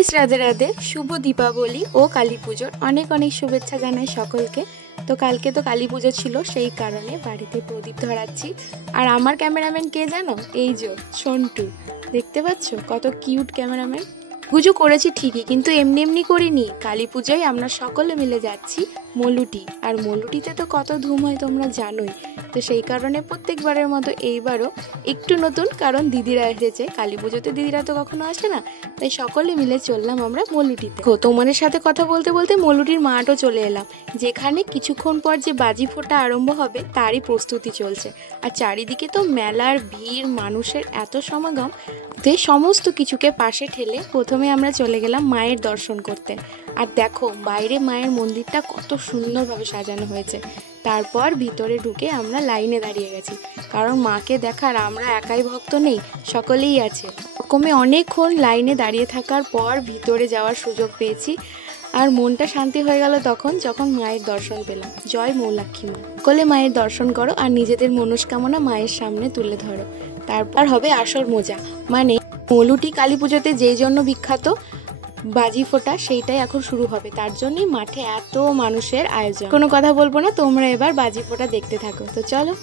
Guys, Radhe Radhe. শুভ দীপাবলি ও কালী পুজোর অনেক অনেক শুভেচ্ছা জানাই সকলকে। তো কালকে তো কালী পুজো ছিল, সেই কারণে বাড়িতে প্রদীপ ধরাচ্ছি। আর আমার ক্যামেরাম্যান কে জানো? এই যে সন্টু, দেখতে পাচ্ছ কত কিউট ক্যামেরাম্যান। পুজো করেছি ঠিকই, কিন্তু এমনি এমনি করিনি। কালী পুজোয় আমরা সকলে মিলে যাচ্ছি মলুটি, আর মলুটিতে তো কত ধুম হয় তোমরা জানোই। তো সেই কারণে প্রত্যেকবারের মতো এইবারও একটু নতুন, কারণ দিদিরা এসেছে। কালী পুজোতে দিদিরা তো কখনো আসে না, তাই সকলে মিলে চললাম আমরা মলুটিতে। তোমাদের সাথে কথা বলতে বলতে মলুটির মাঠও চলে এলাম, যেখানে কিছুক্ষণ পর যে বাজি ফোটা আরম্ভ হবে তারই প্রস্তুতি চলছে। আর চারিদিকে তো মেলার ভিড়, মানুষের এত সমাগম, তো সমস্ত কিছুকে পাশে ঠেলে প্রথমে আমরা চলে গেলাম মায়ের দর্শন করতে। আর দেখো বাইরে মায়ের মন্দিরটা কত সুন্দরভাবে সাজানো হয়েছে। তারপর ভিতরে ঢুকে আমরা লাইনে দাঁড়িয়ে গেছি, কারণ মাকে দেখার আমরা একাই ভক্ত নেই, সকলেই আছে। রকমে অনেকক্ষণ লাইনে দাঁড়িয়ে থাকার পর ভিতরে যাওয়ার সুযোগ পেয়েছি। আর মনটা শান্তি হয়ে গেল তখন, যখন মায়ের দর্শন পেলাম। জয় মৌলাক্ষী মা। সকলে মায়ের দর্শন করো আর নিজেদের মনস্কামনা মায়ের সামনে তুলে ধরো। তারপর হবে আসল মজা, মানে মলুটি কালী পুজোতে যেই জন্য বিখ্যাত বাজি ফোটা, সেইটাই এখন শুরু হবে। তার জন্যই মাঠে এত মানুষের আয়োজন। কোনো কথা বলবো না, তোমরা এবার বাজি ফোটা দেখতে থাকো। তো চলো।